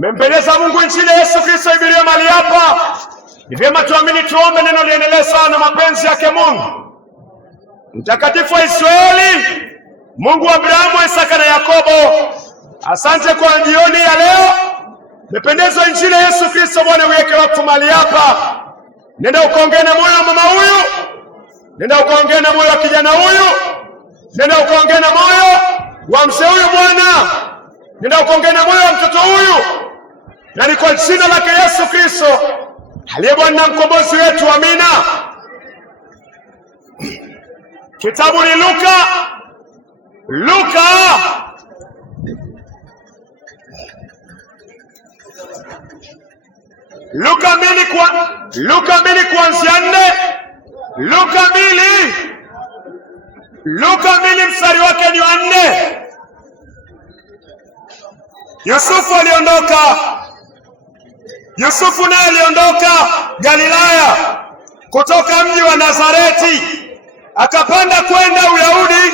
Mempendeza Mungu injili ya Yesu Kristo ibiliyo mahali hapa. Ni vyema tuamini, tuombe neno liendelee sana mapenzi yake Mungu. Mtakatifu wa Israeli, Mungu wa Abrahamu, Isaka na Yakobo, asante kwa jioni ya leo. Mependezwa injili ya Yesu Kristo Bwana, uweke wakfu mahali hapa. Nenda ukaongee na moyo wa mama huyu, nenda ukaongee na moyo wa kijana huyu, nenda ukaongee na moyo wa mzee huyu Bwana, nenda ukaongee na moyo wa mtoto huyu, na ni kwa jina lake Yesu Kristo aliye Bwana na mkombozi wetu, amina. Kitabu ni Luka 2 kuanzia 4. Luka 2 mstari wake ni wa 4. Yusufu naye aliondoka Galilaya kutoka mji wa Nazareti, akapanda kwenda Uyahudi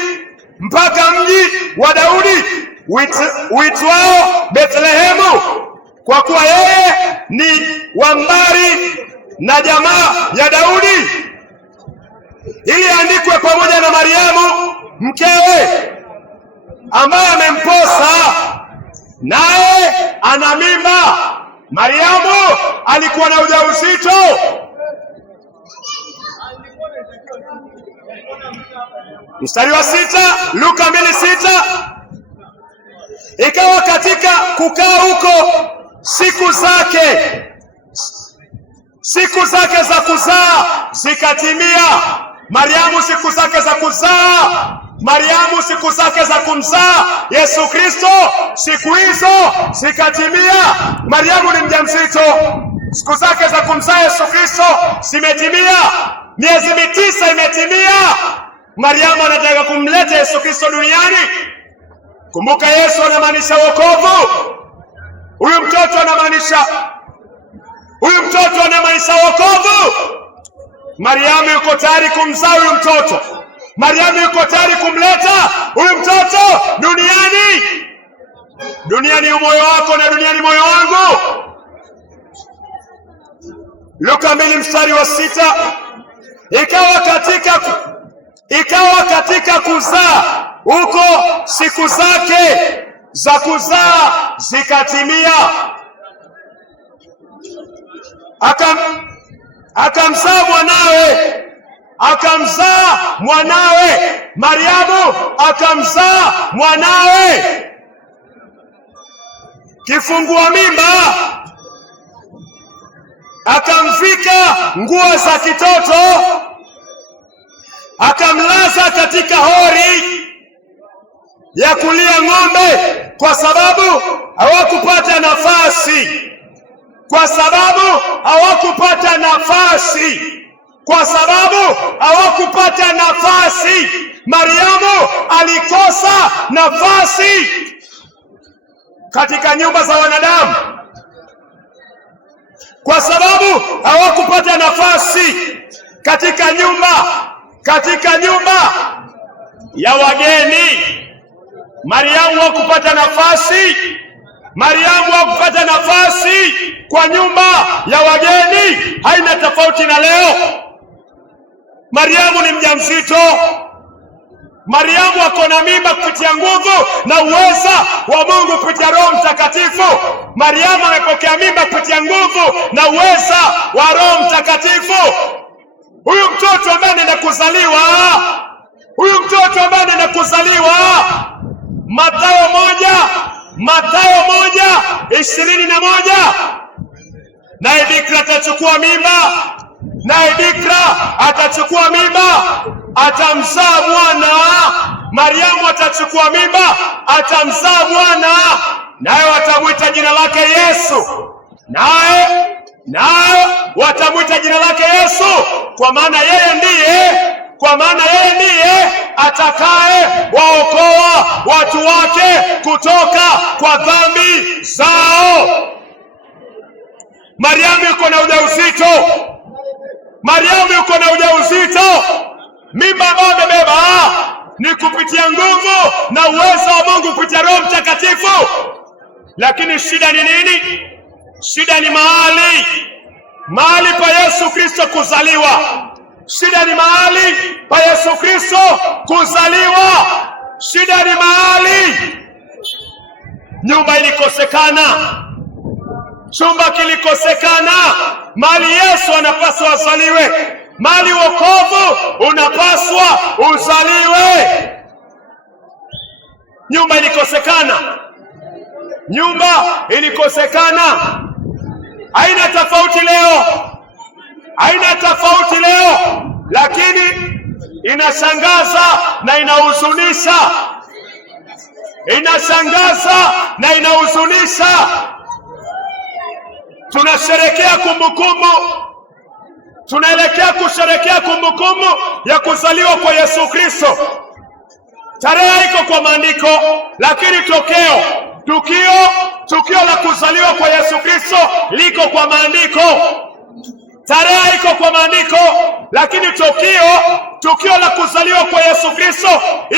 mpaka mji wa Daudi uitwao Bethlehemu, kwa kuwa yeye ni wa mbari na jamaa ya Daudi, ili andikwe pamoja na Mariamu mkewe, ambaye amemposa naye ana mimba. Mariamu alikuwa na ujauzito. Mstari wa 6, Luka 2:6. Ikawa katika kukaa huko siku zake za kuzaa zikatimia. Mariamu siku zake za kuzaa, Mariamu siku zake za kumzaa Yesu Kristo, siku hizo zikatimia. Mariamu ni mjamzito, siku zake za kumzaa Yesu Kristo zimetimia. Miezi 9 imetimia. Mariamu anataka kumleta Yesu Kristo duniani. Kumbuka, Yesu anamaanisha wokovu. Huyu mtoto anamaanisha wokovu. Mariamu yuko tayari kumzaa huyu mtoto. Mariamu yuko tayari kumleta huyu mtoto duniani. Duniani moyo wako na duniani moyo wangu. Luka 2 mstari wa 6. Ikawa katika kuzaa huko siku zake za kuzaa zikatimia, akamzaa mwanawe. Mariamu akamzaa mwanawe. Kifungua mimba akamvika nguo za kitoto, akamlaza katika hori ya kulia ng'ombe, kwa sababu hawakupata nafasi. Mariamu alikosa nafasi katika nyumba za wanadamu, kwa sababu hawakupata nafasi katika nyumba ya wageni. Mariamu hakupata nafasi kwa nyumba ya wageni. Haina tofauti na leo. Mariamu ni mjamzito. Mariamu ako na mimba kupitia nguvu na uweza wa Mungu kupitia Roho Mtakatifu. Mariamu amepokea mimba kupitia nguvu na uweza wa Roho Mtakatifu. Huyu mtoto ambaye anaenda kuzaliwa, Mathayo 1:21, naye bikira atachukua mimba, atamzaa mwana. Mariamu atachukua mimba, atamzaa mwana, naye watamwita jina lake Yesu. Naye watamwita jina lake Yesu, kwa maana yeye ndiye atakaye waokoa watu wake kutoka kwa dhambi zao. Mariamu yuko na ujauzito. Mimba ambayo amebeba ni kupitia nguvu na uwezo wa Mungu kupitia Roho Mtakatifu. lakini shida ni nini? Shida ni mahali pa Yesu Kristo kuzaliwa. Shida ni mahali pa Yesu Kristo kuzaliwa. Shida ni mahali nyumba ilikosekana, chumba kilikosekana, mahali Yesu anapaswa azaliwe, mahali wokovu unapaswa uzaliwe. Nyumba ilikosekana, nyumba ilikosekana. Haina tofauti leo, haina tofauti leo, lakini inashangaza na inahuzunisha. Inashangaza na inahuzunisha. Tunasherekea kumbukumbu, tunaelekea kusherekea kumbukumbu ya kuzaliwa kwa Yesu Kristo. Tarehe iko kwa maandiko, lakini tukio la kuzaliwa kwa Yesu Kristo liko kwa maandiko. Tarehe iko kwa maandiko, lakini tukio la kuzaliwa kwa Yesu Kristo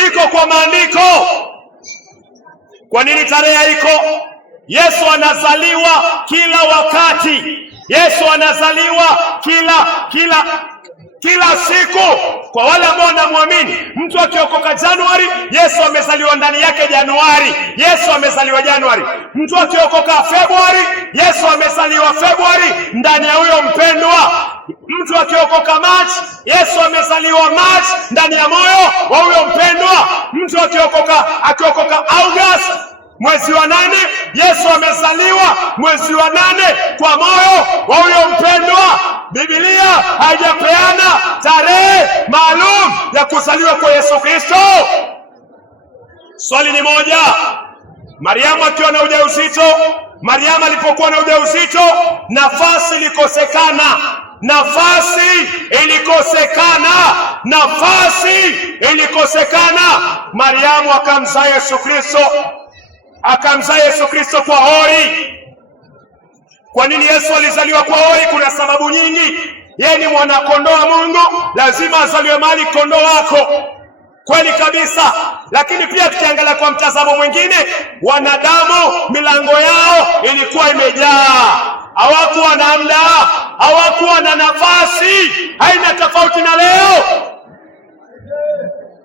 iko kwa maandiko. Kwa nini tarehe iko? Yesu anazaliwa kila wakati. Yesu anazaliwa kila siku. Kwa wale ambao wanamwamini, mtu akiokoka Januari, Yesu amezaliwa ndani yake Januari. Yesu amezaliwa Januari. Mtu akiokoka Februari, Yesu amezaliwa Februari ndani ya huyo mpendwa. Mtu akiokoka March, Yesu amezaliwa March ndani ya moyo wa huyo mpendwa. Mtu akiokoka August, mwezi wa 8, Yesu amezaliwa mwezi wa 8 kwa moyo wa huyo mpendwa. Biblia haijapeana tarehe maalum ya kuzaliwa kwa Yesu Kristo. Swali ni moja. Mariamu akiwa na ujauzito, Mariamu alipokuwa na ujauzito, nafasi ilikosekana. Mariamu akamzaa Yesu Kristo kwa hori. Kwa nini Yesu alizaliwa kwa hori? Kuna sababu nyingi. Yeye ni mwana kondoo wa Mungu, lazima azaliwe mahali kondoo wako. Kweli kabisa. Lakini pia tukiangalia kwa mtazamo mwingine, wanadamu milango yao ilikuwa imejaa. Hawakuwa na muda, hawakuwa na nafasi. Haina tofauti na leo.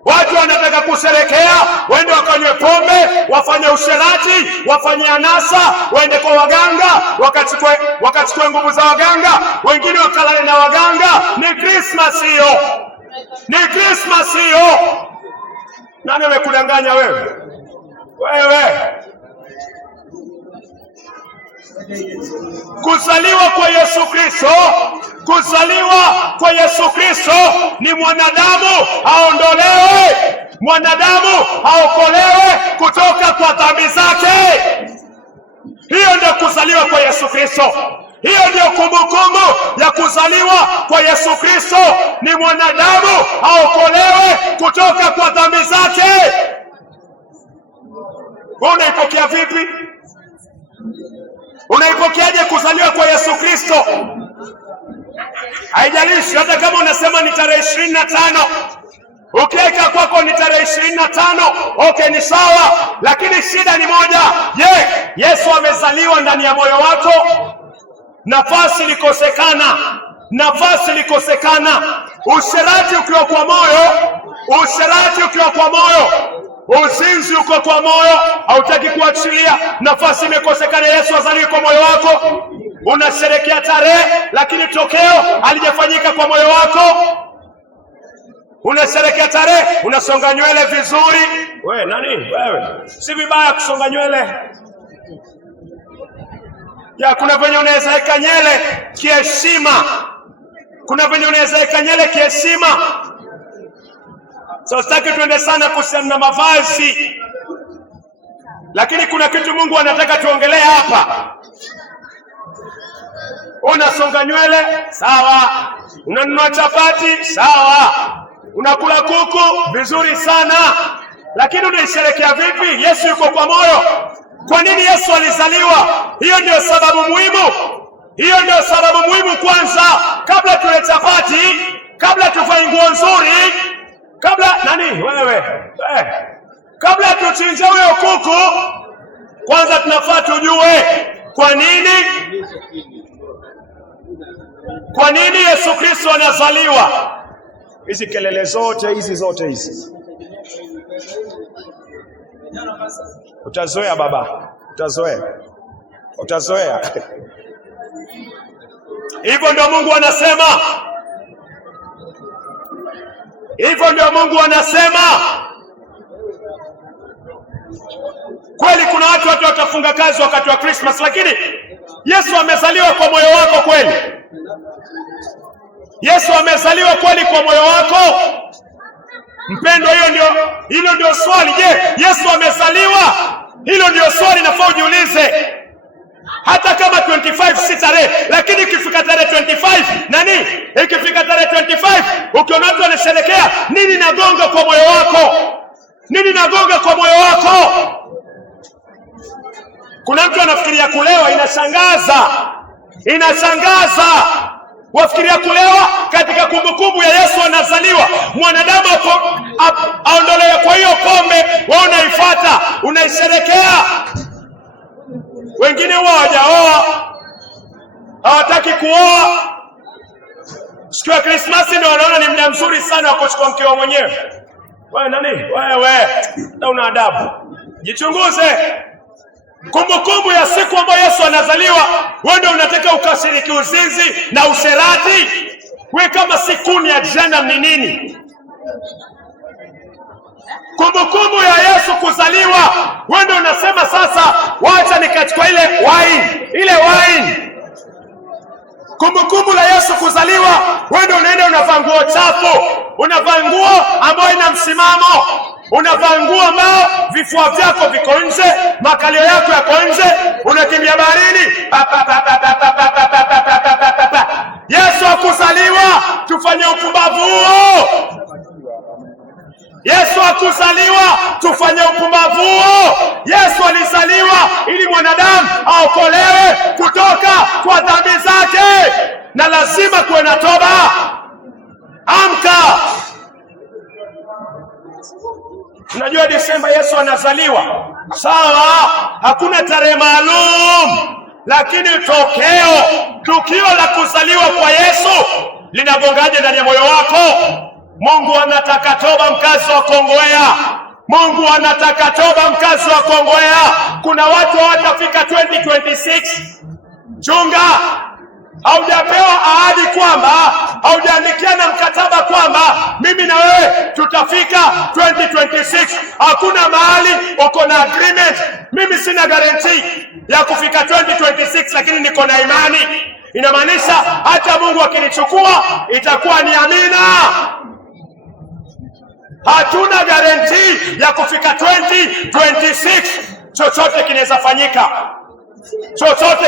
Watu wanataka kusherekea, waende wakanywe pombe, wafanye usherati, wafanye anasa, waende kwa waganga, wakachukue nguvu za waganga, wengine wakalale na waganga. Ni Christmas hiyo. Ni Christmas hiyo. Nani amekudanganya wewe? Kuzaliwa kwa Yesu Kristo ni mwanadamu aondolewe, mwanadamu aokolewe kutoka kwa dhambi zake. Hiyo ndio kuzaliwa kwa Yesu Kristo. Hiyo ndio kumbukumbu ya kuzaliwa kwa Yesu Kristo, ni mwanadamu aokolewe kutoka kwa dhambi zake. Unaipokea vipi? Unaipokeaje kuzaliwa kwa Yesu Kristo? Haijalishi hata kama unasema ni tarehe 25. Ukiweka kwako ni tarehe 25, okay, ni sawa, lakini shida ni moja. Je, Yesu amezaliwa ndani ya moyo wako? Nafasi ilikosekana. Usherati ukiwa kwa moyo, uzinzi uko kwa moyo, hautaki kuachilia, nafasi imekosekana. Yesu azaliwe kwa moyo wako. Unasherekea tarehe, lakini tokeo halijafanyika kwa moyo wako. Unasherekea tarehe, unasonga nywele vizuri. Wewe, si vibaya kusonga nywele. Kuna venye unaweza weka nywele kiheshima. So sitaki tuende sana kuhusiana na mavazi, lakini kuna kitu Mungu anataka tuongelee hapa. Unasonga nywele, sawa. Unanunua chapati, sawa. Unakula kuku, vizuri sana. Lakini unaisherekea vipi? Yesu yuko kwa moyo. Kwa nini Yesu alizaliwa? Hiyo ndio sababu muhimu kwanza. Kabla tule chapati, kabla tuvae nguo nzuri, kabla tuchinje huyo kuku, Kwanza tunafaa tujue kwa nini Yesu Kristo anazaliwa. Hizi kelele zote hizi utazoea baba, utazoea. Hivyo ndio Mungu anasema, Kweli kuna watu watafunga kazi wakati wa Christmas, lakini Yesu amezaliwa kwa moyo wako kweli? Yesu amezaliwa kweli kwa moyo wako? Mpendo, hilo ndio swali. Je, Yesu amezaliwa? Hilo ndio swali nafaa ujiulize. Hata kama 25 si tarehe, lakini ikifika tarehe 25 ikifika tarehe 25 ukiona watu wanasherehekea, nini nagonga kwa moyo wako? Kuna mtu anafikiria kulewa, inashangaza. Wafikiria kulewa katika kumbukumbu ya Yesu anazaliwa. Mwanadamu aondolewe kwa hiyo pombe, wewe unaifuata, unaisherekea. Wengine hawajaoa, hawataki kuoa. Siku ya Krismasi ndio wanaona ni muda mzuri sana wa kuchukua mkeo mwenyewe. Wewe una adabu. Jichunguze. Kumbukumbu ya siku ambayo Yesu anazaliwa, wewe ndio unataka ukashiriki uzinzi na usherati? Wewe kama sikuni ya jehanamu ni nini? Kumbukumbu ya Yesu kuzaliwa, wewe ndio unasema sasa wacha nikachukua ile wine. Kumbukumbu la Yesu kuzaliwa, wewe ndio unaenda unavaa nguo chafu, unavaa nguo ambayo ina msimamo, unavaa nguo ambao vifua vyako viko nje, makalio yako yako nje, unakimbia baharini. Yesu akuzaliwa tufanye upumbavu huo. Yesu akuzaliwa tufanye upumbavu huo. Yesu alizaliwa ili mwanadamu aokolewe kutoka kwa dhambi zake, na lazima kuwe na toba. Amka. Unajua Desemba Yesu anazaliwa, sawa, hakuna tarehe maalum, lakini tukio la kuzaliwa kwa Yesu linagongaje ndani ya moyo wako? Mungu anataka toba, mkazi wa Kongowea. Mungu anataka toba, mkazi wa Kongowea. Kuna watu hawatafika 2026. Chunga. Haujapewa ahadi kwamba, haujaandikiana mkataba kwamba mimi na wewe tutafika 2026. Hakuna mahali uko na agreement. Mimi sina guarantee ya kufika 2026, lakini niko na imani. Inamaanisha hata Mungu akinichukua itakuwa ni amina. Hatuna guarantee ya kufika 2026. Chochote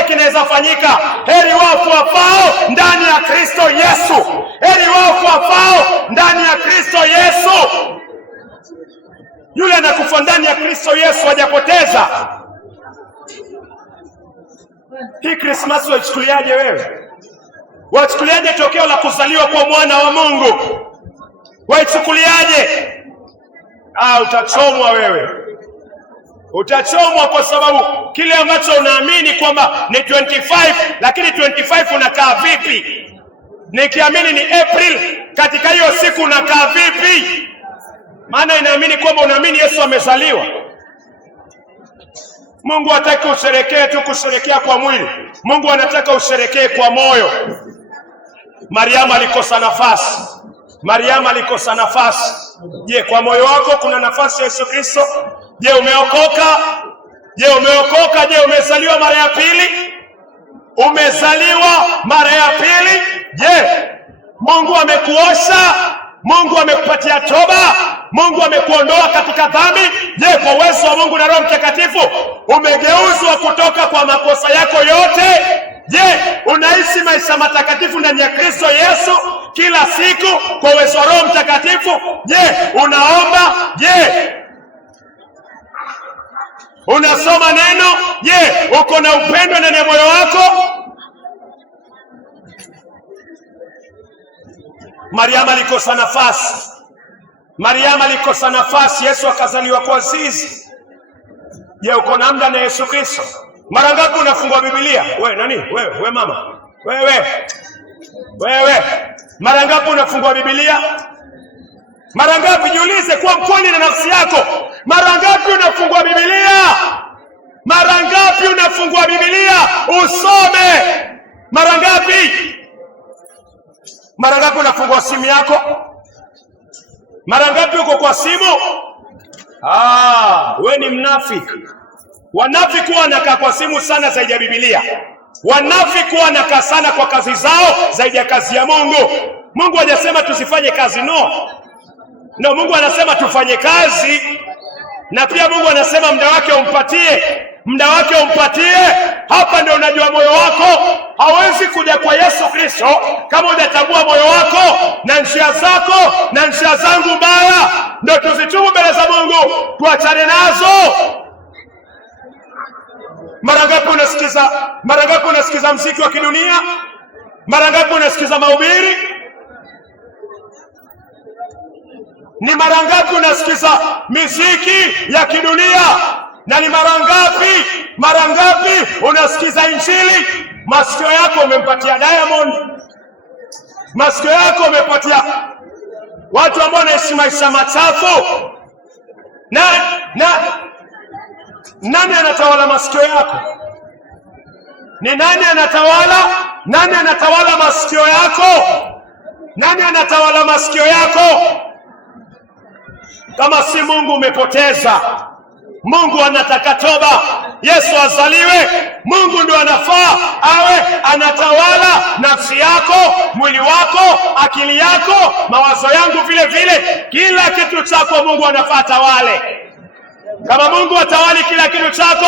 kinaweza fanyika. Heri wao wafao ndani ya Kristo Yesu. Heri wao wafao ndani ya Kristo Yesu. Yule anakufa ndani ya Kristo Yesu hajapoteza. Hii Christmas wachukuliaje wewe? Wachukuliaje tokeo la kuzaliwa kwa mwana wa Mungu? Wachukuliaje? Utachomwa wewe. Utachomwa kwa sababu kile ambacho unaamini kwamba ni 25, lakini 25 unakaa vipi? Nikiamini ni April, katika hiyo siku unakaa vipi? Maana inaamini kwamba unaamini Yesu amezaliwa. Mungu hataki usherekee tu kusherekea kwa mwili. Mungu anataka usherekee kwa moyo. Mariamu alikosa nafasi. Je, kwa moyo wako kuna nafasi ya Yesu Kristo? Je, umeokoka? Je, umezaliwa mara ya pili? Je, Mungu amekuosha? Mungu amekupatia toba? Mungu amekuondoa katika dhambi? Je, kwa uwezo wa Mungu na Roho Mtakatifu umegeuzwa kutoka kwa makosa yako yote? Je, unaishi maisha matakatifu ndani ya Kristo Yesu kila siku kwa uwezo wa Roho Mtakatifu? Je, unaomba? Je, unasoma neno? Je, uko na upendo ndani ya moyo wako? Mariamu alikosa nafasi. Yesu akazaliwa kwa zizi. Je, uko na muda na Yesu Kristo? Mara ngapi unafungua Biblia? Wewe nani? Wewe mama. Wewe. Mara ngapi unafungua Biblia? Mara ngapi, jiulize, kuwa mkweli na nafsi yako. Mara ngapi unafungua Biblia? Mara ngapi unafungua Biblia usome? Mara ngapi? Mara ngapi unafungua simu yako? Mara ngapi uko kwa simu? We ni mnafiki. Wanafiki wanakaa kwa simu sana zaidi ya Biblia. Wanafiki wanakaa sana kwa kazi zao zaidi ya kazi ya Mungu. Mungu hajasema tusifanye kazi, no. Mungu anasema tufanye kazi, na pia Mungu anasema muda wake umpatie. Hapa ndio unajua moyo wako. Hawezi kuja kwa Yesu Kristo kama hujatambua moyo wako na njia zako na njia zangu mbaya. Ndio tuzitubu mbele za Mungu, tuachane nazo. Mara ngapi unasikiza muziki wa kidunia? Mara ngapi unasikiza mahubiri? Ni mara ngapi unasikiza muziki ya kidunia? Na ni mara ngapi unasikiza Injili? Masikio yako umempatia Diamond, masikio yako umepatia watu ambao wanaishi maisha machafu. Nani anatawala masikio yako? Ni nani anatawala? Nani anatawala masikio yako? Nani anatawala masikio yako? Kama si Mungu umepoteza. Mungu anataka toba. Yesu azaliwe. Mungu ndio anafaa awe anatawala nafsi yako, mwili wako, akili yako, mawazo yangu vile vile. Kila kitu chako Mungu anafaa tawale. Kama Mungu atawali kila kitu chako,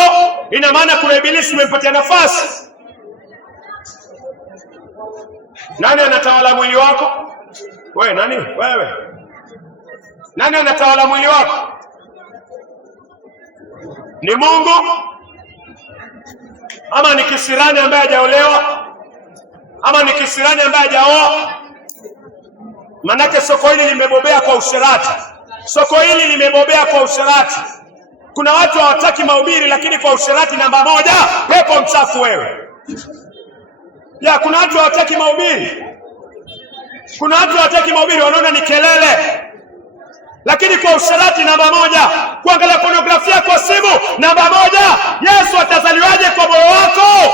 ina maana kuna ibilisi umempatia nafasi. Nani anatawala mwili wako? Wewe nani? Wewe. Nani anatawala mwili wako? Ni Mungu? Ama ni kisirani ambaye hajaolewa? Ama ni kisirani ambaye hajaoa? Manake soko hili limebobea kwa usherati. Kuna watu hawataki mahubiri, lakini kwa usherati namba moja, pepo mchafu wewe. Kuna watu hawataki mahubiri. Wanaona ni kelele. Lakini kwa usherati namba moja, kuangalia pornografia kwa simu namba moja. Yesu atazaliwaje kwa moyo wako?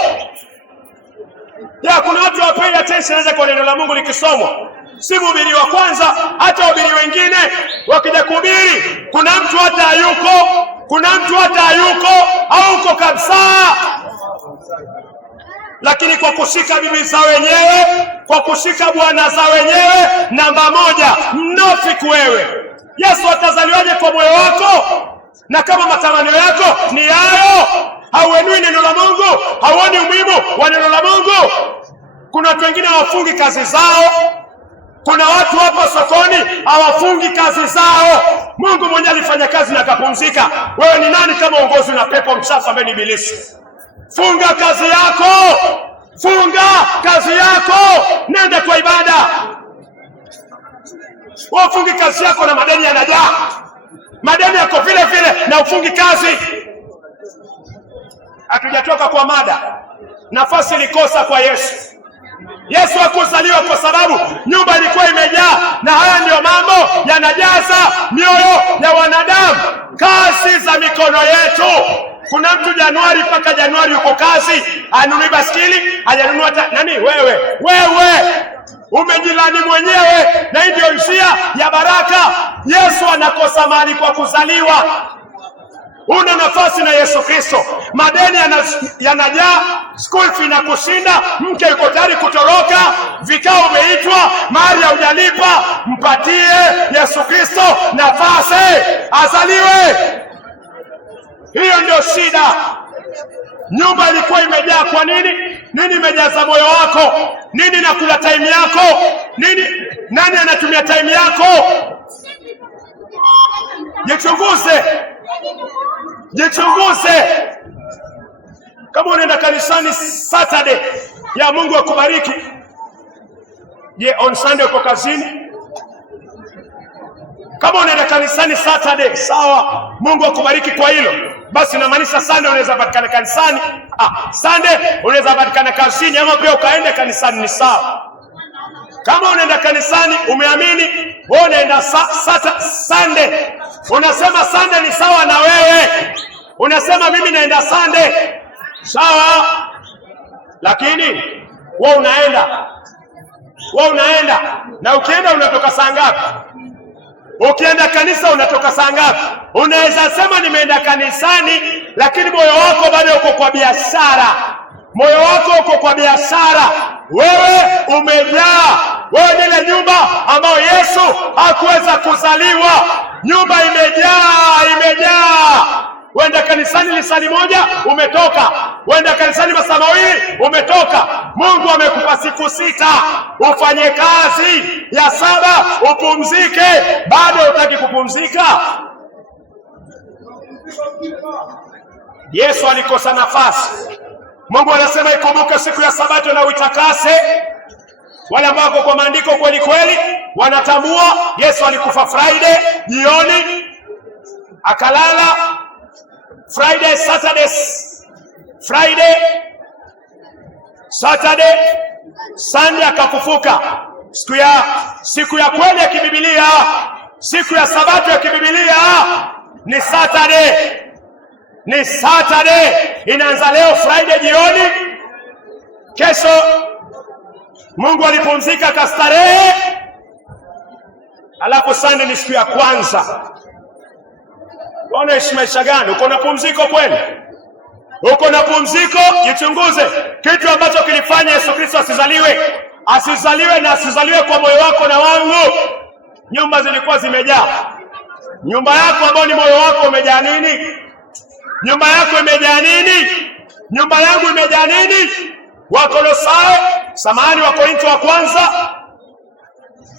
Kuna watu hawapei attention kwa neno la Mungu likisomwa. Si mhubiri wa kwanza, hata wahubiri wengine wakija kuhubiri, kuna mtu hata hayuko au uko kabisa. Lakini kwa kushika bibi za wenyewe, kwa kushika bwana za wenyewe, namba moja, mnafiki wewe. Yesu atazaliwaje kwa moyo wako? Na kama matamanio yako ni hayo, hauenui neno la Mungu, hauoni umuhimu wa neno la Mungu. Kuna watu wengine hawafungi kazi zao. Kuna watu hapa sokoni hawafungi kazi zao. Mungu mwenyewe alifanya kazi na akapumzika. Wewe ni nani kama uongozi na pepo mchafu ambaye ni ibilisi? Funga kazi yako, nenda kwa ibada. Ufungi kazi yako na madeni yanajaa. Madeni yako vile na ufungi kazi. Hatujatoka kwa mada. Nafasi ilikosa kwa Yesu. Yesu hakuzaliwa kwa sababu nyumba ilikuwa imejaa, na haya ndio mambo yanajaza mioyo ya wanadamu. Kazi za mikono yetu. Kuna mtu Januari mpaka Januari yuko kazi, anunui baskeli, hajanunua nani? Wewe umejilani mwenyewe, na ndio njia ya baraka. Yesu anakosa mali kwa kuzaliwa. Una nafasi na Yesu Kristo. Madeni yanajaa, school fee na kushinda, mke yuko tayari kutoroka, vikao umeitwa, mali hujalipa. Mpatie Yesu Kristo nafasi azaliwe. Hiyo ndio shida. Nyumba ilikuwa imejaa. Kwa nini? Nini imejaza moyo wako? Nini nakula time yako? Nani anatumia time yako? Jichunguze. Kama unaenda kanisani Saturday, ya Mungu akubariki. Je, on Sunday uko kazini? Kama unaenda kanisani Saturday, sawa, Mungu akubariki kwa hilo. basi inamaanisha Sunday unaweza patikana kanisani. Sunday unaweza patikana kazini, ama pia ukaenda kanisani, ni sawa. Kama unaenda kanisani umeamini, wewe unaenda Sunday, unasema Sunday ni sawa na wewe, unasema mimi naenda Sunday, sawa. Lakini wewe unaenda na ukienda unatoka saa ngapi? Ukienda kanisa unatoka saa ngapi? Unaweza sema nimeenda kanisani, lakini moyo wako bado uko kwa biashara. Moyo wako uko kwa biashara. Wewe umejaa. Wewe ni ile nyumba ambayo Yesu hakuweza kuzaliwa. Nyumba imejaa. Wenda kanisani lisali moja, umetoka. Wenda kanisani masaa mawili, umetoka. Mungu amekupa siku 6 ufanye kazi, ya 7 upumzike. Bado hutaki kupumzika? Yesu alikosa nafasi. Mungu anasema ikumbuke siku ya Sabato na uitakase. Wale ambao kwa maandiko kweli kweli wanatambua Yesu alikufa Friday jioni, akalala Friday, Saturday, Sunday akafufuka. Siku ya kweli ya kibibilia, siku ya Sabato ya kibibilia ni Saturday. Ni Saturday. Inaanza leo Friday jioni, kesho Mungu alipumzika kastarehe, alafu Sunday ni siku ya kwanza. Unaishi maisha gani? Uko na pumziko kweli? Uko na pumziko? Jichunguze. Kitu ambacho kilifanya Yesu Kristo asizaliwe na asizaliwe kwa moyo wako na wangu, nyumba zilikuwa zimejaa. Nyumba yako ambayo ni moyo wako umejaa nini? Nyumba yako imejaa nini? Nyumba yangu imejaa nini?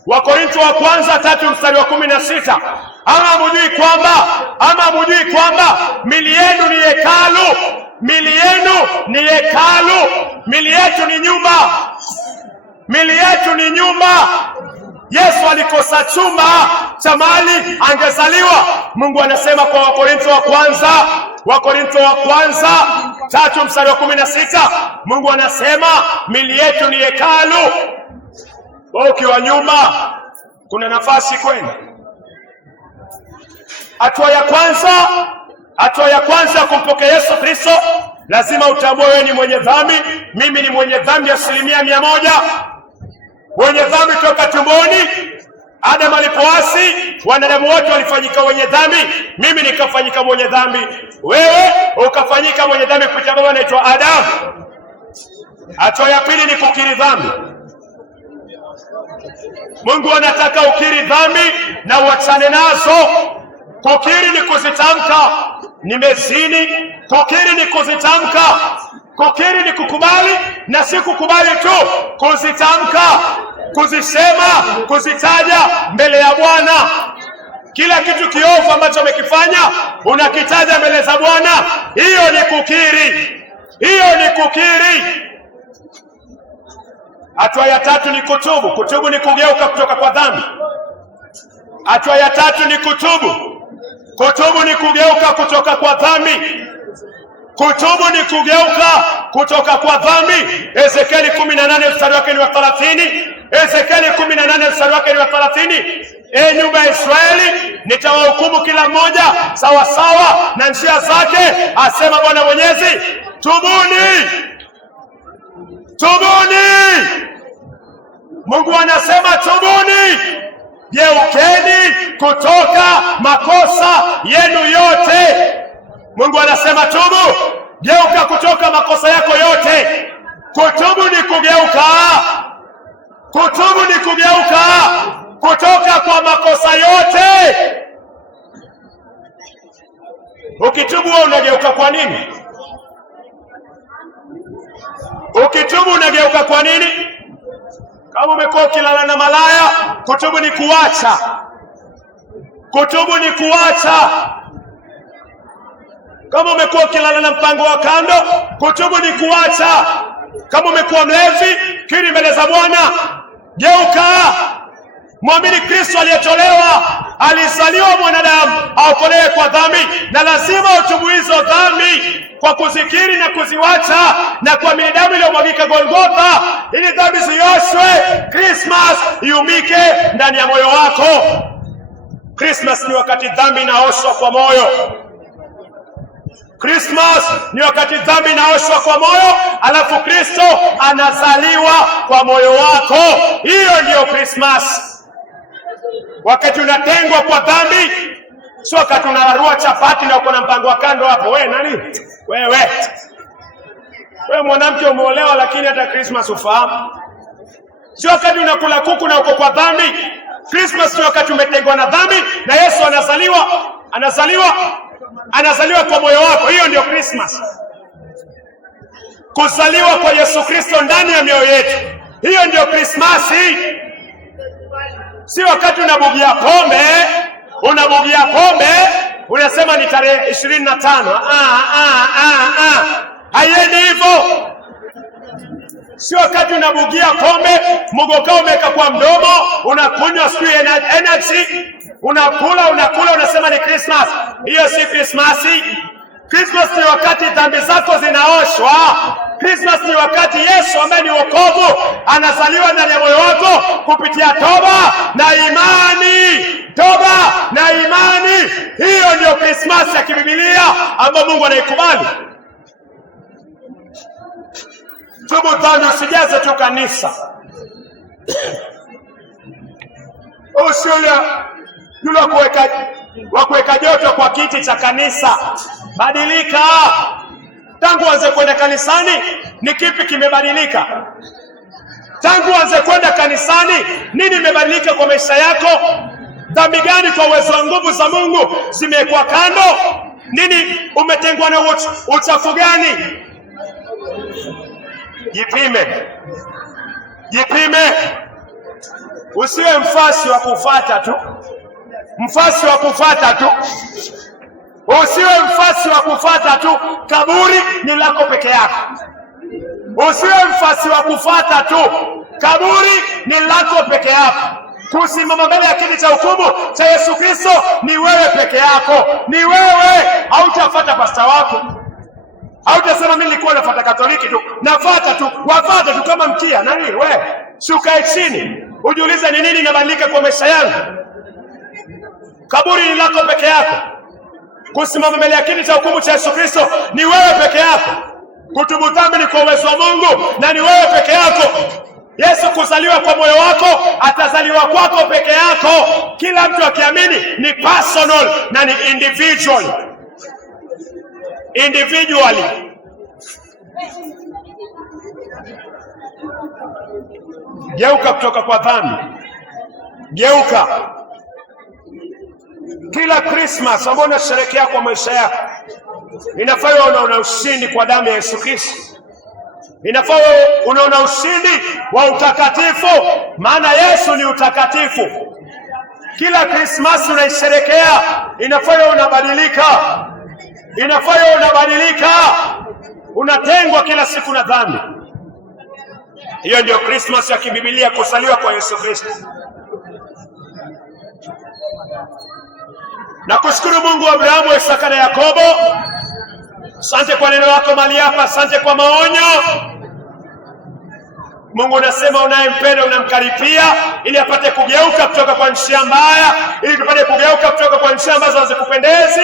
Wakorintho wa kwanza 3 mstari wa 16. Ama hamjui kwamba mili yenu ni hekalu? Mili yenu ni hekalu. Mili yetu ni nyumba. Mili yetu ni nyumba. Yesu alikosa chumba cha mahali angezaliwa. Mungu anasema kwa Wakorintho wa kwanza 3 mstari wa 16. Mungu anasema mili yetu ni hekalu. Ukiwa nyuma kuna nafasi kwenu. Hatua ya kwanza kumpokea Yesu Kristo, lazima utambue wewe ni mwenye dhambi. Mimi ni mwenye dhambi 100%. Mwenye dhambi toka tumboni. Adam alipoasi, wanadamu wote walifanyika wenye dhambi. Mimi nikafanyika mwenye dhambi. Wewe ukafanyika mwenye dhambi kupitia baba anaitwa Adam. Hatua ya pili ni kukiri dhambi. Mungu anataka ukiri dhambi na uachane nazo. Kukiri ni kuzitamka, nimezini. Kukiri ni kuzitamka. Kukiri ni kukubali, na si kukubali tu, kuzitamka, kuzisema, kuzitaja mbele ya Bwana. Kila kitu kiovu ambacho umekifanya unakitaja mbele za Bwana. Hiyo ni kukiri. Hatua ya 3 ni kutubu. Kutubu ni kugeuka kutoka kwa dhambi. Hatua ya 3 ni kutubu. Kutubu ni kugeuka kutoka kwa dhambi. Kutubu ni kugeuka kutoka kwa dhambi. Ezekieli 18 mstari wake ni wa 30. Ezekieli 18 mstari wake ni wa 30. Nyumba ya Israeli, nitawahukumu kila mmoja sawa sawa na njia zake, asema Bwana Mwenyezi. Tubuni. Mungu anasema tubuni. Geukeni kutoka makosa yenu yote. Mungu anasema tubu. Geuka kutoka makosa yako yote. Kutubu ni kugeuka. Kutoka kwa makosa yote. Ukitubu wewe unageuka kwa nini? Ukitubu unageuka kwa nini? Kama umekuwa ukilala na malaya, kutubu ni kuacha. Kama umekuwa ukilala na mpango wa kando, kutubu ni kuacha. Kama umekuwa mlevi, kiri mbele za Bwana, geuka. Mwamini Kristo aliyetolewa, alizaliwa mwanadamu aokolewe kwa dhambi, na lazima utubu hizo dhambi kwa kuzikiri na kuziwacha na kuamini damu iliyomwagika Golgotha ili dhambi zioshwe. Christmas iumike ndani ya moyo wako. Christmas ni wakati dhambi inaoshwa kwa moyo. Christmas ni wakati dhambi inaoshwa kwa moyo, alafu Kristo anazaliwa kwa moyo wako. Hiyo ndiyo Christmas. Wakati unatengwa kwa dhambi, sio wakati unararua chapati na uko na mpango wa kando hapo. Wewe nani? Wewe mwanamke umeolewa lakini hata Christmas ufahamu. Sio wakati unakula kuku na uko kwa dhambi. Christmas ni wakati umetengwa na dhambi na Yesu anazaliwa kwa moyo wako. Hiyo ndio Christmas. Kuzaliwa kwa Yesu Kristo ndani ya mioyo yetu. Hiyo ndio Christmas. Si wakati unabugia pombe, unasema ni tarehe 25. Haiendi hivyo. Si wakati unabugia pombe, mgoka umeka kwa mdomo, unakunywa sijui energy, unakula unasema ni Christmas. Hiyo si Christmas. Christmas ni wakati dhambi zako zinaoshwa. Christmas ni wakati Yesu ambaye ni wokovu anazaliwa ndani ya moyo wako kupitia toba na imani. Toba na imani. Hiyo ndio Christmas ya kibibilia ambayo Mungu anaikubali. Tubu dhambi, usijaze tu kanisa. Usiule yule wa kuweka joto kwa kiti cha kanisa. Badilika. Tangu anze kwenda kanisani, ni kipi kimebadilika? Tangu anze kwenda kanisani, nini imebadilika kwa maisha yako? Dhambi gani kwa uwezo wa nguvu za Mungu zimekuwa kando? Nini umetengwa na uchafu gani? Jipime. Usiwe mfasi wa kufuata tu. Usiwe mfasi wa kufuata tu. Kaburi ni lako peke yako. Usiwe mfasi wa kufuata tu. Kaburi ni lako peke yako. Kusimama mbele ya kiti cha hukumu cha Yesu Kristo ni wewe peke yako. Ni wewe. Hautafuata pasta wako. Hautasema mimi nilikuwa nafuata Katoliki tu. Wafuata tu kama mkia. Nani wewe? Shukae chini. Ujiulize ni nini inabadilika kwa maisha yangu? Kaburi ni lako peke yako. Kusimama mbele ya kiti cha hukumu cha Yesu Kristo ni wewe peke yako. Kutubu dhambi ni kwa uwezo wa Mungu na ni wewe peke yako. Yesu kuzaliwa kwa moyo wako, atazaliwa kwako peke yako. Kila mtu akiamini ni personal na ni individually. Geuka kutoka kwa dhambi. Geuka. Kila Christmas ambayo unasherehekea kwa maisha yako, inafaa unaona ushindi kwa damu ya Yesu Kristo. Inafaa unaona ushindi wa utakatifu, maana Yesu ni utakatifu. Kila Christmas unaisherehekea, inafaa unabadilika. Unatengwa kila siku na dhambi. Hiyo ndio Christmas ya kibibilia, kuzaliwa kwa Yesu Kristo. Na kushukuru Mungu wa Abrahamu, Isaka na Yakobo. Asante kwa neno lako mahali hapa, asante kwa maonyo. Mungu unasema unayempenda unamkaripia ili apate kugeuka kutoka kwa njia mbaya, ili tupate kugeuka kutoka kwa njia ambazo hazikupendezi,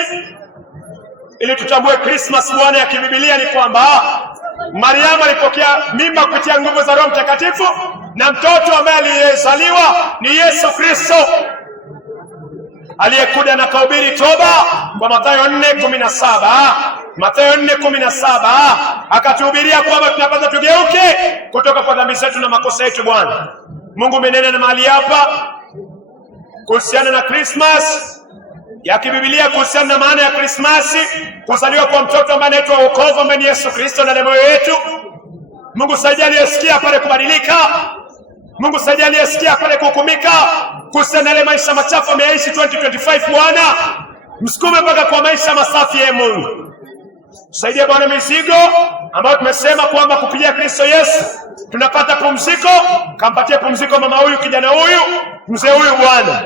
ili tutambue Christmas Bwana ya kibibilia ni kwamba Mariamu alipokea mimba kupitia nguvu za Roho Mtakatifu, na mtoto ambaye aliyezaliwa ni Yesu Kristo aliyekuja na kuhubiri toba kwa Mathayo 4:17. Mathayo 4:17 akatuhubiria kwamba tunapaswa tugeuke kutoka kwa dhambi zetu na makosa yetu. Bwana Mungu umenena na mahali hapa kuhusiana na Christmas ya kibibilia, kuhusiana na maana ya Christmas, kuzaliwa kwa mtoto ambaye anaitwa wokovu, ambaye ni Yesu Kristo ndani ya moyo yetu. Mungu saidia aliyesikia pale kubadilika. Mungu saidia aliyesikia pale kuhukumika kuhusiana na ile maisha machafu ameishi 2025. Bwana msukume mpaka kwa maisha masafi ya Mungu. Tusaidie Bwana mizigo ambayo tumesema kwamba kupitia Kristo Yesu tunapata pumziko. Kampatie pumziko mama huyu, kijana huyu, mzee huyu Bwana,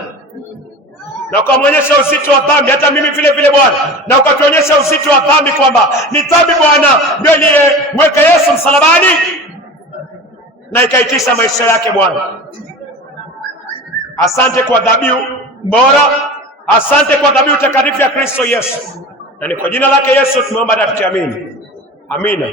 na ukamwonyesha uzito wa dhambi, hata mimi vile vile Bwana, na ukatuonyesha uzito wa dhambi kwamba ni dhambi Bwana ndio iliyemweka Yesu msalabani na ikaitisha maisha yake Bwana. Asante kwa dhabihu bora, asante kwa dhabihu takatifu ya Kristo Yesu, na ni kwa jina lake Yesu tumeomba na tukiamini. Amina.